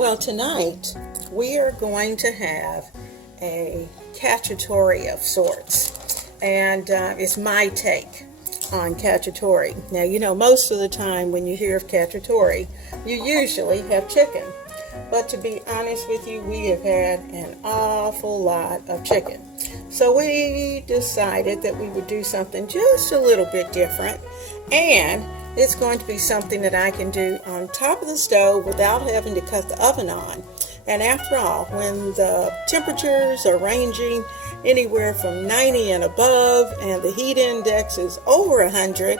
Well, tonight we are going to have a cacciatore of sorts, and it's my take on cacciatore. Now, you know, most of the time when you hear of cacciatore, you usually have chicken, but to be honest with you, we have had an awful lot of chicken. So we decided that we would do something just a little bit different, and it's going to be something that I can do on top of the stove without having to cut the oven on. And after all, when the temperatures are ranging anywhere from 90 and above and the heat index is over 100,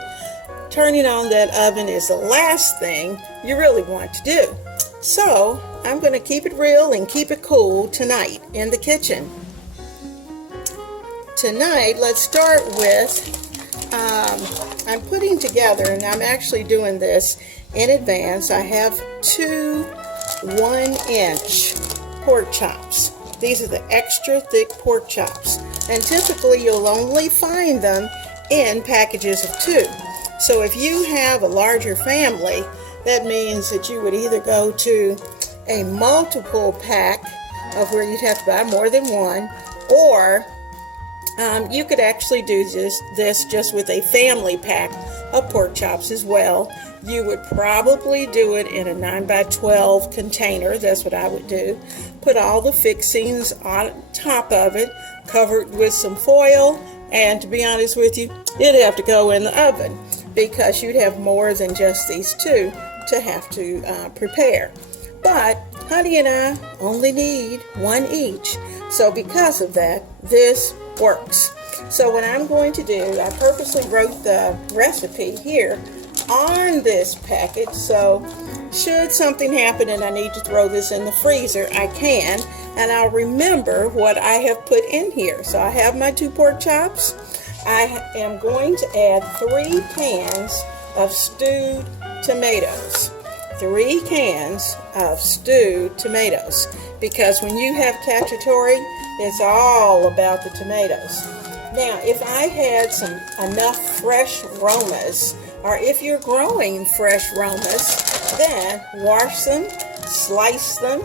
turning on that oven is the last thing you really want to do. So I'm going to keep it real and keep it cool tonight in the kitchen. Tonight, let's start with I'm putting together, and I'm actually doing this in advance. I have two 1-inch pork chops. These are the extra thick pork chops, and typically you'll only find them in packages of 2. So if you have a larger family, that means that you would either go to a multiple pack of where you'd have to buy more than one, or you could actually do this just with a family pack of pork chops as well. You would probably do it in a 9x12 container. That's what I would do. Put all the fixings on top of it, cover it with some foil, and to be honest with you, it'd have to go in the oven because you'd have more than just these two to have to prepare. But Honey and I only need one each. So because of that, this works. So what I'm going to do, I purposely wrote the recipe here on this package, so should something happen and I need to throw this in the freezer, I can, and I'll remember what I have put in here. So I have my 2 pork chops. I am going to add 3 cans of stewed tomatoes. 3 cans of stewed tomatoes, because when you have cacciatore, it's all about the tomatoes. Now, if I had enough fresh romas, or if you're growing fresh romas, then wash them, slice them,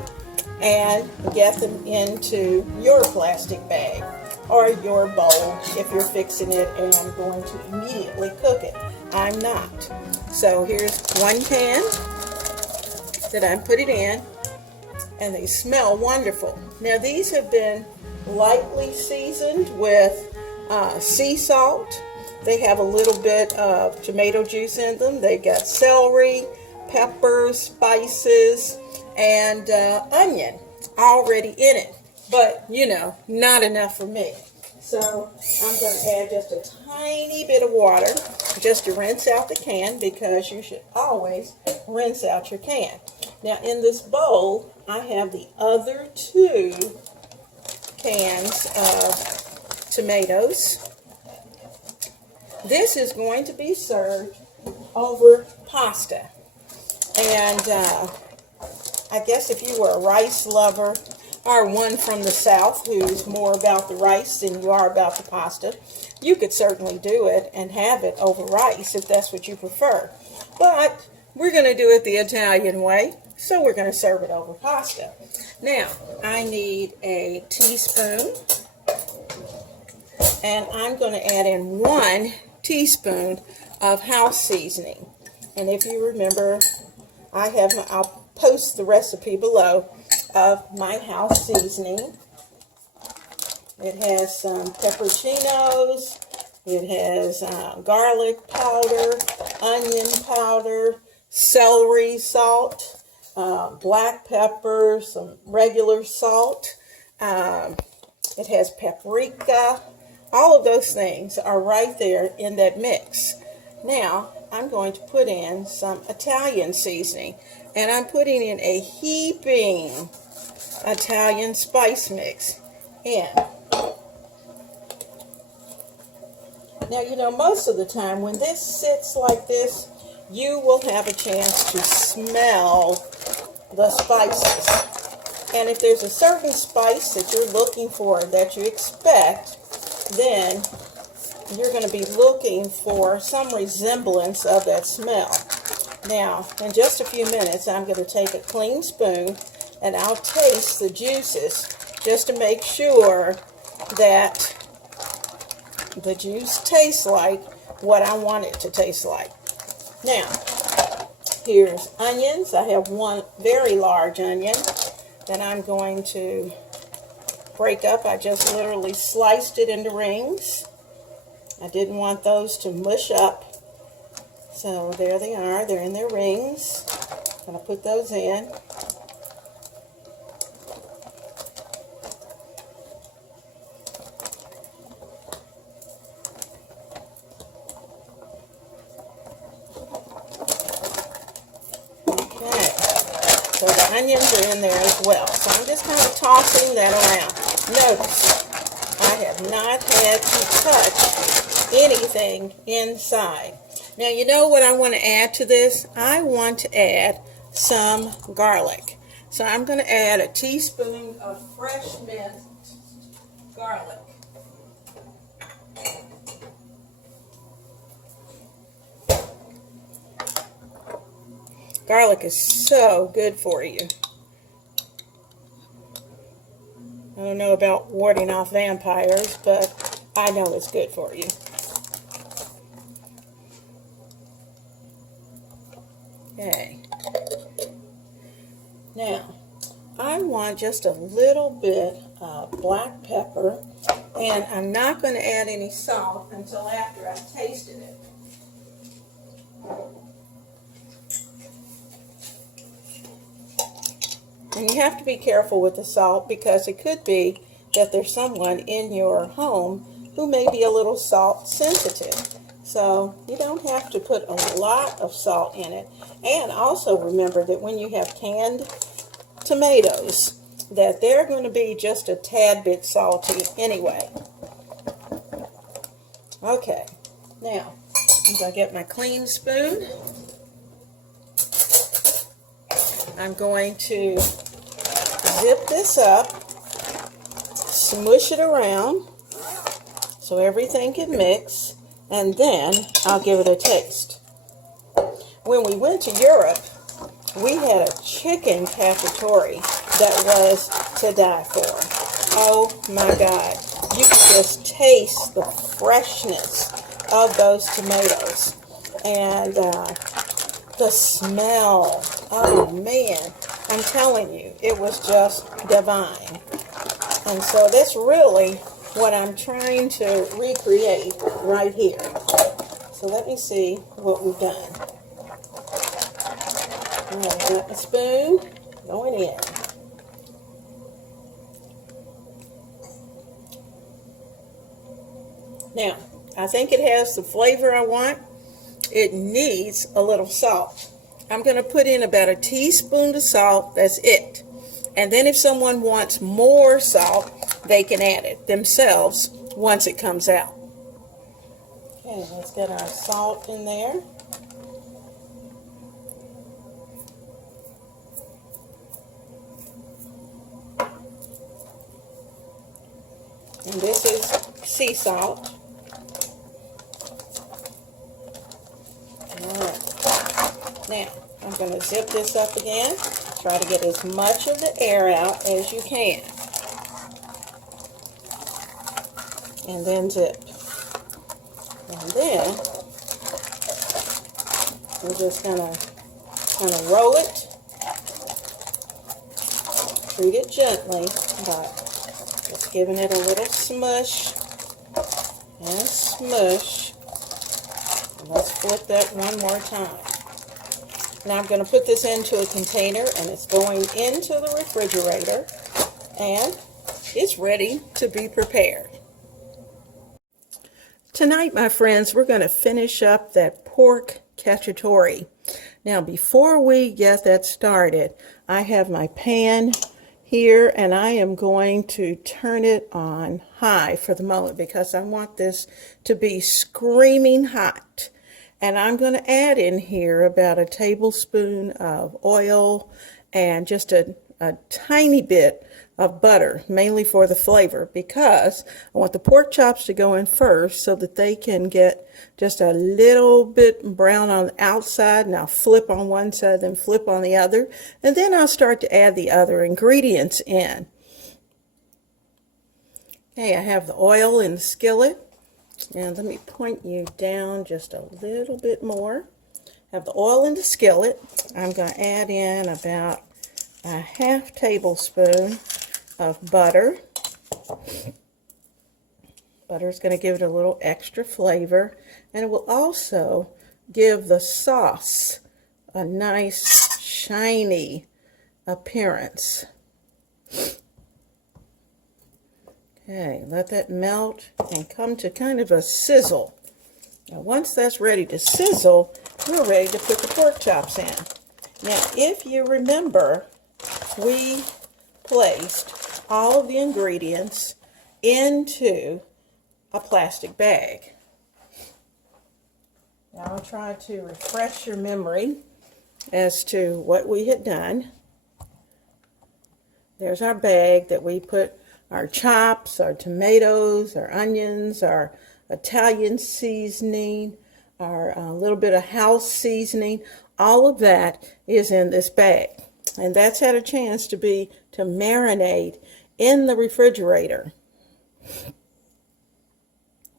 and get them into your plastic bag or your bowl if you're fixing it and going to immediately cook it. I'm not. So here's 1 can that I'm putting in, and they smell wonderful. Now these have been lightly seasoned with sea salt. They have a little bit of tomato juice in them. They've got celery, peppers, spices, and onion already in it. But, you know, not enough for me. So I'm going to add just a tiny bit of water just to rinse out the can, because you should always rinse out your can. Now in this bowl, I have the other 2 cans of tomatoes. This is going to be served over pasta. And I guess if you were a rice lover, or one from the South who's more about the rice than you are about the pasta, you could certainly do it and have it over rice if that's what you prefer. But we're going to do it the Italian way, so we're going to serve it over pasta. Now, I need a teaspoon, and I'm going to add in 1 teaspoon of house seasoning. And if you remember, I'll post the recipe below of my house seasoning. It has some pepperoncinos, it has garlic powder, onion powder, celery salt, black pepper, some regular salt. It has paprika. All of those things are right there in that mix. Now, I'm going to put in some Italian seasoning, and I'm putting in a heaping Italian spice mix in. Now, you know, most of the time when this sits like this, you will have a chance to smell the spices. And if there's a certain spice that you're looking for, that you expect, then you're going to be looking for some resemblance of that smell. Now, in just a few minutes, I'm going to take a clean spoon and I'll taste the juices just to make sure that the juice tastes like what I want it to taste like. Now, here's onions. I have one very large onion that I'm going to break up. I just literally sliced it into rings. I didn't want those to mush up. So there they are. They're in their rings. I'm going to put those in. So the onions are in there as well. So I'm just kind of tossing that around. Notice, I have not had to touch anything inside. Now, you know what I want to add to this? I want to add some garlic. So I'm going to add a teaspoon of fresh minced garlic. Garlic is so good for you. I don't know about warding off vampires, but I know it's good for you. Okay. Now, I want just a little bit of black pepper, and I'm not going to add any salt until after I've tasted it. And you have to be careful with the salt because it could be that there's someone in your home who may be a little salt sensitive. So you don't have to put a lot of salt in it. And also remember that when you have canned tomatoes, that they're going to be just a tad bit salty anyway. Okay, now I'm going to get my clean spoon. I'm going to zip this up, smush it around so everything can mix, and then I'll give it a taste. When we went to Europe, we had a chicken cacciatore that was to die for. Oh my God. You could just taste the freshness of those tomatoes. And the smell. Oh man. I'm telling you, it was just divine. And so that's really what I'm trying to recreate right here. So let me see what we've done. I've got the spoon going in. Now, I think it has the flavor I want. It needs a little salt. I'm going to put in about a teaspoon of salt. That's it. And then if someone wants more salt, they can add it themselves once it comes out. Okay, let's get our salt in there. And this is sea salt. Alright. Now, I'm going to zip this up again. Try to get as much of the air out as you can. And then zip. And then, we're just going to kind of roll it. Treat it gently, but just giving it a little smush and smush. And let's flip that one more time. Now I'm going to put this into a container, and it's going into the refrigerator, and it's ready to be prepared. Tonight, my friends, we're going to finish up that pork cacciatore. Now, before we get that started, I have my pan here, and I am going to turn it on high for the moment because I want this to be screaming hot. And I'm going to add in here about a tablespoon of oil and just a tiny bit of butter, mainly for the flavor, because I want the pork chops to go in first so that they can get just a little bit brown on the outside, and I'll flip on one side, then flip on the other, and then I'll start to add the other ingredients in. Okay, I have the oil in the skillet, and let me point you down just a little bit more. I have the oil in the skillet. I'm going to add in about a half tablespoon of butter. Butter is going to give it a little extra flavor, and it will also give the sauce a nice shiny appearance. Okay, let that melt and come to kind of a sizzle. Now once that's ready to sizzle, we're ready to put the pork chops in. Now if you remember, we placed all of the ingredients into a plastic bag. Now I'll try to refresh your memory as to what we had done. There's our bag that we put our chops, our tomatoes, our onions, our Italian seasoning, our little bit of house seasoning. All of that is in this bag. And that's had a chance to marinate in the refrigerator.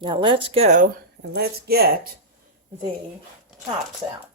Now let's go and let's get the chops out.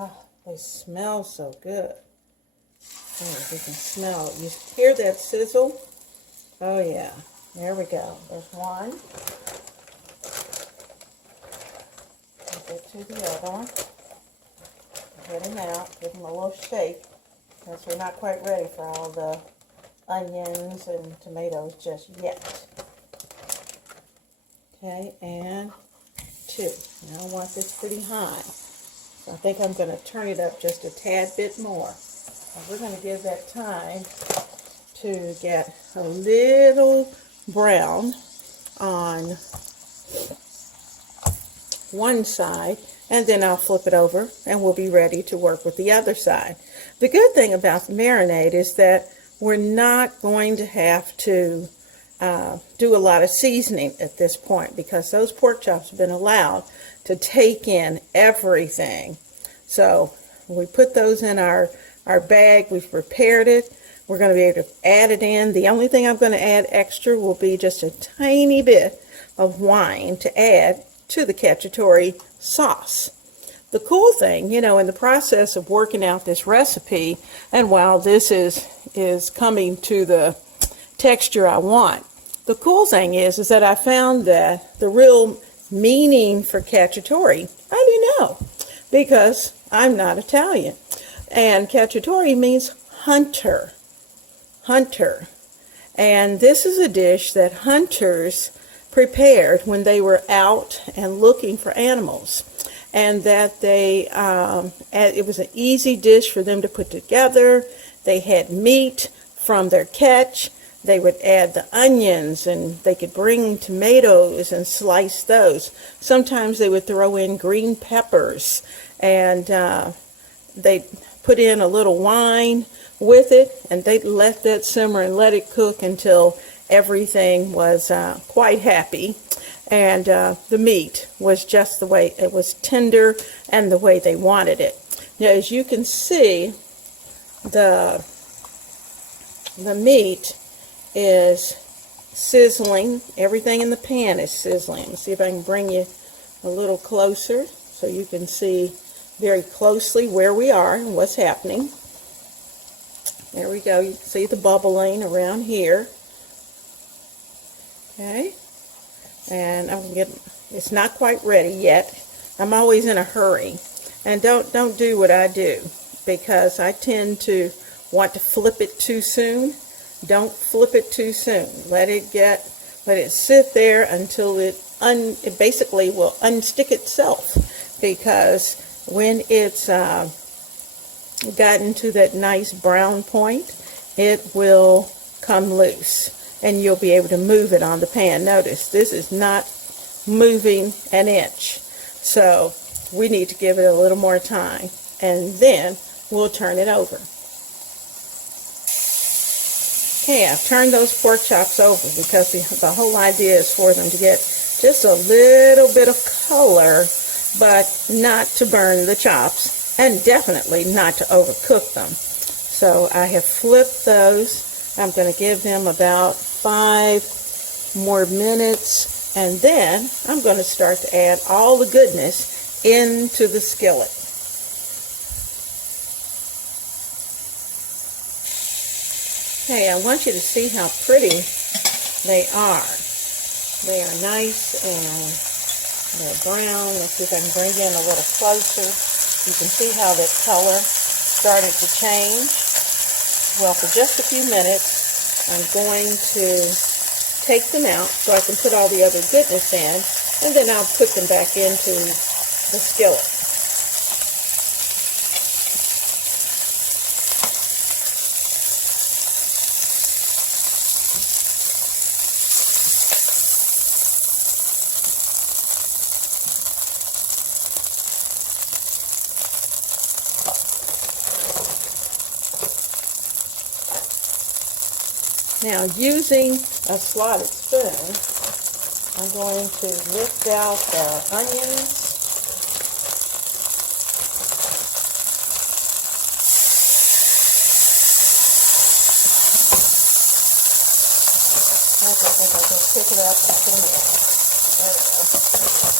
Oh, they smell so good. Oh, you can smell it. You hear that sizzle? Oh yeah. There we go. There's one. I'll get to the other one. Get him out. Give him a little shake, because we're not quite ready for all the onions and tomatoes just yet. Okay, and two. Now I want this pretty high. I think I'm going to turn it up just a tad bit more. And we're going to give that time to get a little brown on one side, and then I'll flip it over and we'll be ready to work with the other side. The good thing about the marinade is that we're not going to have to do a lot of seasoning at this point, because those pork chops have been allowed to take in everything. So we put those in our bag. We've prepared it. We're going to be able to add it in. The only thing I'm going to add extra will be just a tiny bit of wine to add to the cacciatore sauce. The cool thing, you know, in the process of working out this recipe, and while this is coming to the texture I want, the cool thing is that I found that the real meaning for cacciatore, I didn't know, because I'm not Italian. And cacciatore means hunter. Hunter. And this is a dish that hunters prepared when they were out and looking for animals. And that it was an easy dish for them to put together. They had meat from their catch. They would add the onions, and they could bring tomatoes and slice those. Sometimes they would throw in green peppers, and they put in a little wine with it, and they'd let that simmer and let it cook until everything was quite happy. And the meat was just the way it was, tender and the way they wanted it. Now, as you can see, the meat is sizzling. Everything in the pan is sizzling. Let's see if I can bring you a little closer so you can see very closely where we are and what's happening. There we go. You can see the bubbling around here. Okay. And it's not quite ready yet. I'm always in a hurry. And don't do what I do, because I tend to want to flip it too soon. Don't flip it too soon. Let it get let it sit there until it basically will unstick itself, because when it's gotten to that nice brown point, it will come loose and you'll be able to move it on the pan. Notice this is not moving an inch, so we need to give it a little more time, and then we'll turn it over. Okay, I've turned those pork chops over because the whole idea is for them to get just a little bit of color, but not to burn the chops, and definitely not to overcook them. So I have flipped those. I'm going to give them about 5 more minutes, and then I'm going to start to add all the goodness into the skillet. Okay, I want you to see how pretty they are. They are nice and they're brown. Let's see if I can bring in a little closer. You can see how that color started to change. Well, for just a few minutes, I'm going to take them out so I can put all the other goodness in, and then I'll put them back into the skillet. Now, using a slotted spoon, I'm going to lift out the onions. I think I'll just pick it up and put them in. There we go.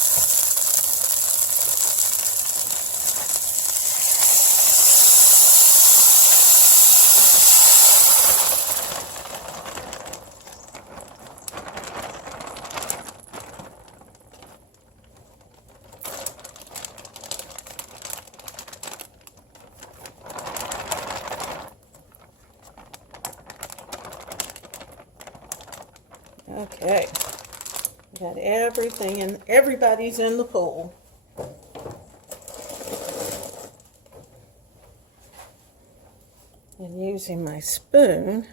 Okay, got everything in, everybody's in the pool. And using my spoon,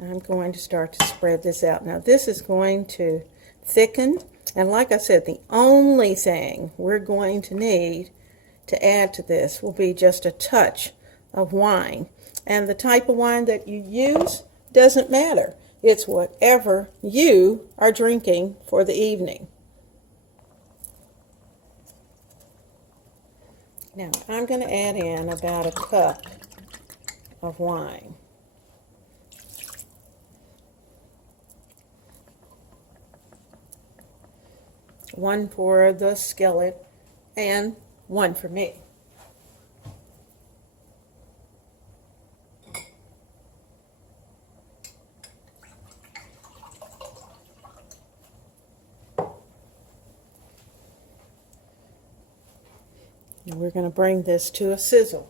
I'm going to start to spread this out. Now this is going to thicken, and like I said, the only thing we're going to need to add to this will be just a touch of wine. And the type of wine that you use doesn't matter. It's whatever you are drinking for the evening. Now, I'm going to add in about a cup of wine. One for the skillet and one for me. And we're going to bring this to a sizzle.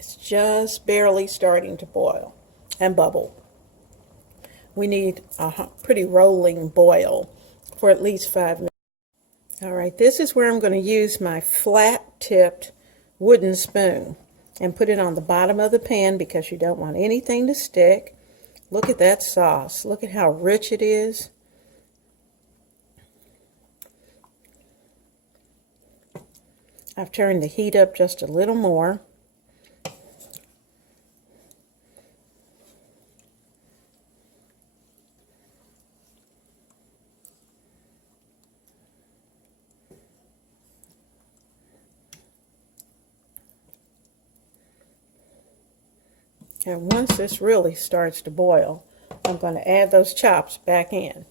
It's just barely starting to boil and bubble. We need a pretty rolling boil for at least 5 minutes. All right, this is where I'm going to use my flat-tipped wooden spoon and put it on the bottom of the pan because you don't want anything to stick. Look at that sauce. Look at how rich it is. I've turned the heat up just a little more. And once this really starts to boil, I'm going to add those chops back in.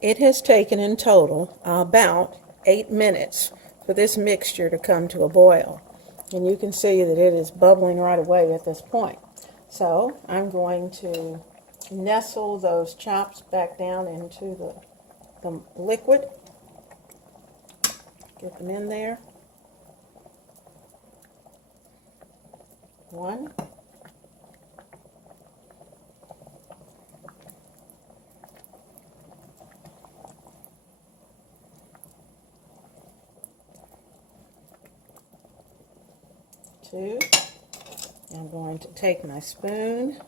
It has taken in total about 8 minutes for this mixture to come to a boil. And you can see that it is bubbling right away at this point. So I'm going to nestle those chops back down into the liquid. Get them in there. 1. 2. I'm going to take my spoon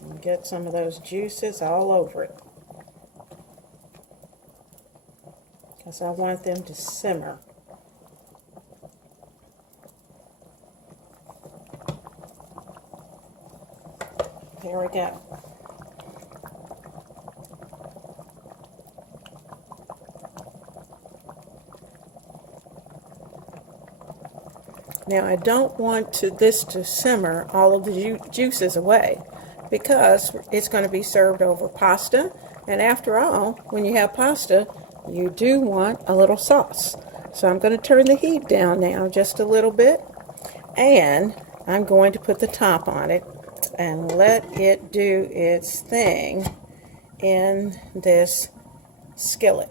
and get some of those juices all over it, because I want them to simmer. There we go. Now I don't want this to simmer all of the juices away, because it's going to be served over pasta, and after all, when you have pasta, you do want a little sauce. So I'm going to turn the heat down now just a little bit, and I'm going to put the top on it and let it do its thing in this skillet.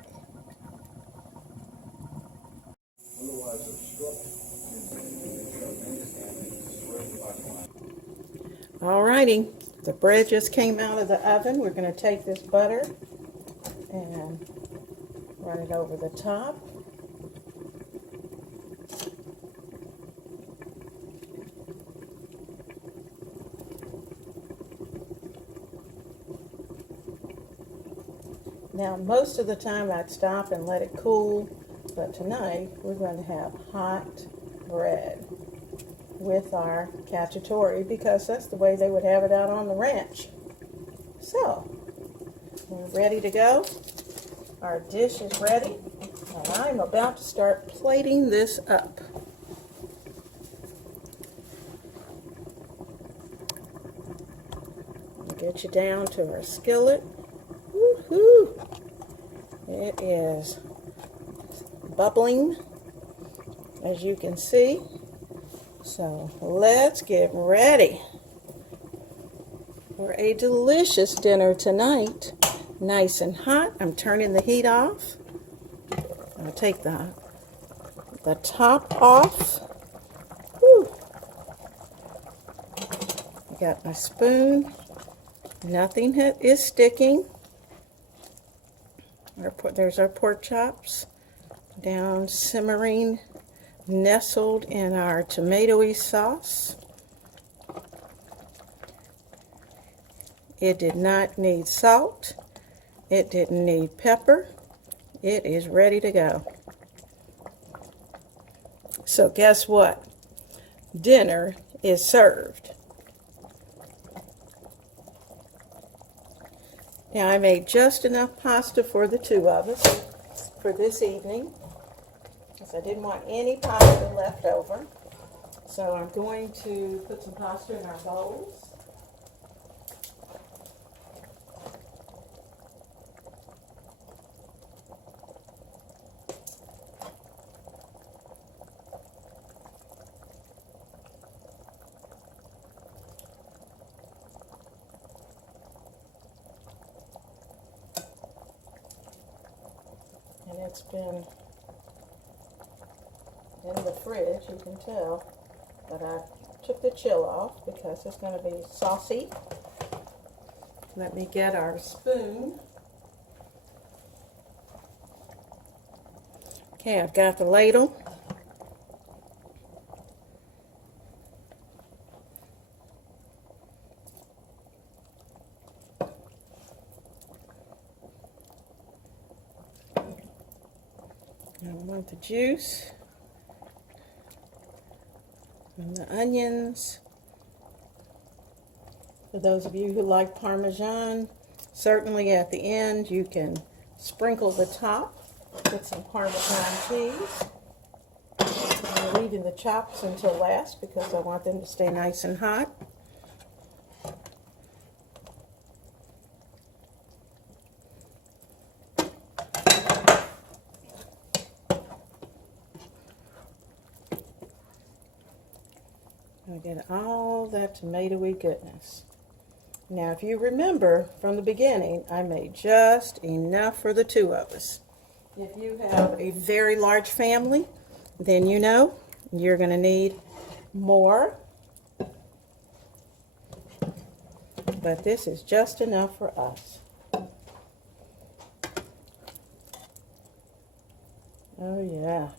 Alrighty, the bread just came out of the oven. We're going to take this butter and run it over the top. Now, most of the time I'd stop and let it cool, but tonight we're going to have hot bread with our Cacciatore, because that's the way they would have it out on the ranch. So, we're ready to go. Our dish is ready, and I'm about to start plating this up. We'll get you down to our skillet. Woo-hoo! It is bubbling, as you can see. So let's get ready for a delicious dinner tonight. Nice and hot. I'm turning the heat off. I'll take the top off. Whew. I got my spoon. Nothing is sticking. There's our pork chops down simmering, nestled in our tomatoey sauce. It did not need salt. It didn't need pepper. It is ready to go. So guess what? Dinner is served. Now I made just enough pasta for the two of us for this evening, because I didn't want any pasta left over. So I'm going to put some pasta in our bowls. And it's been in the fridge, you can tell, but I took the chill off because it's going to be saucy. Let me get our spoon. Okay, I've got the ladle. I want the juice and the onions. For those of you who like Parmesan, certainly at the end you can sprinkle the top with some Parmesan cheese. I'm leaving the chops until last because I want them to stay nice and hot. I get all that tomatoey goodness. Now, if you remember from the beginning, I made just enough for the two of us. If you have a very large family, then you know you're going to need more. But this is just enough for us. Oh, yeah.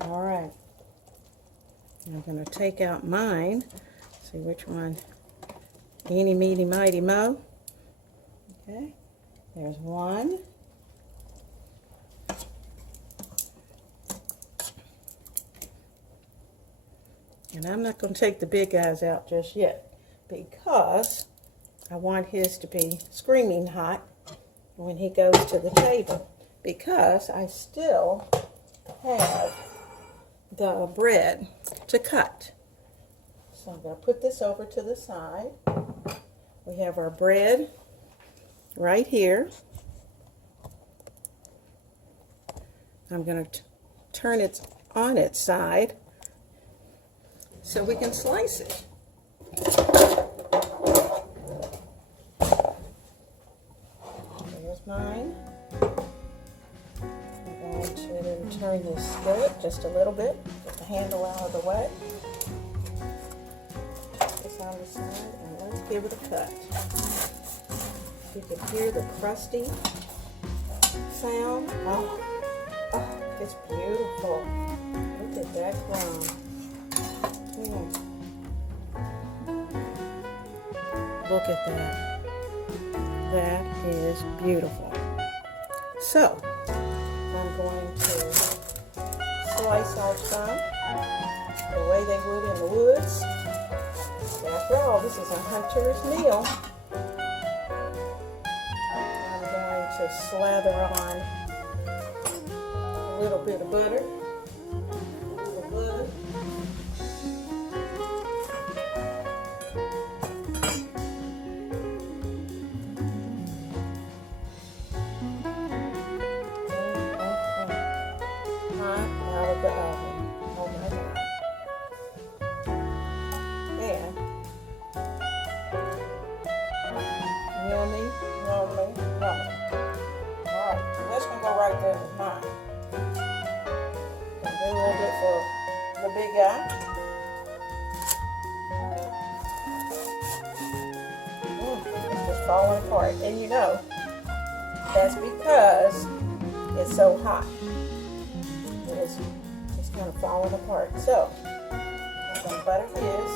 All right. I'm going to take out mine. See which one. Eeny, meeny, mighty, mo. Okay. There's one. And I'm not going to take the big guys out just yet because I want his to be screaming hot when he goes to the table, because I still have the bread to cut. So I'm going to put this over to the side. We have our bread right here. I'm going to turn it on its side so we can slice it. There's mine. I'm going to turn this skillet just a little bit, get the handle out of the way. Put this on the side and let's give it a cut. You can hear the crusty sound. Oh, it's beautiful. Look at that crumb. Look at that. That is beautiful. So, I'm going to slice our thumb the way they would in the woods. After all, this is a hunter's meal. I'm going to slather on a little bit of butter. The oven. Oh my God. And yummy, yummy, yummy. Alright, so that's going to go right there with mine. And do a little bit for the big guy. It's just falling apart. And you know, that's because it's so hot. It's kind of falling apart. So, I'm going to butter his.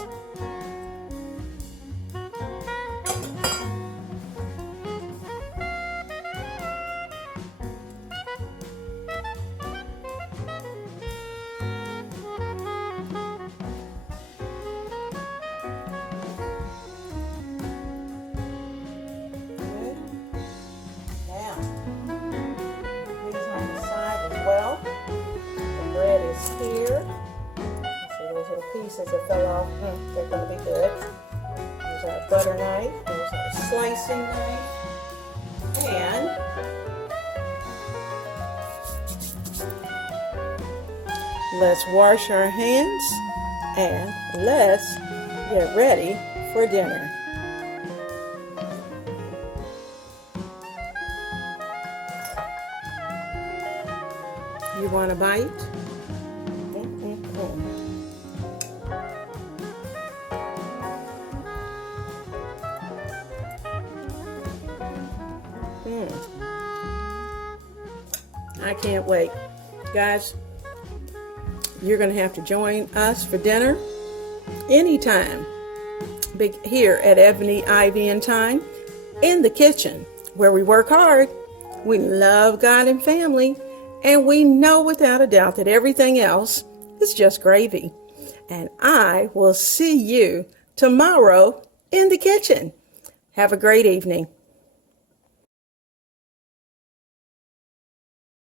Good. Now, these on the side as well. Bread is here. See those little pieces that fell off? They're going to be good. There's our butter knife. There's our slicing knife. And let's wash our hands and let's get ready for dinner. You want a bite? I can't wait. Guys, you're going to have to join us for dinner anytime here at Ebony, Ivy, and Thyme in the kitchen, where we work hard, we love God and family, and we know without a doubt that everything else is just gravy. And I will see you tomorrow in the kitchen. Have a great evening.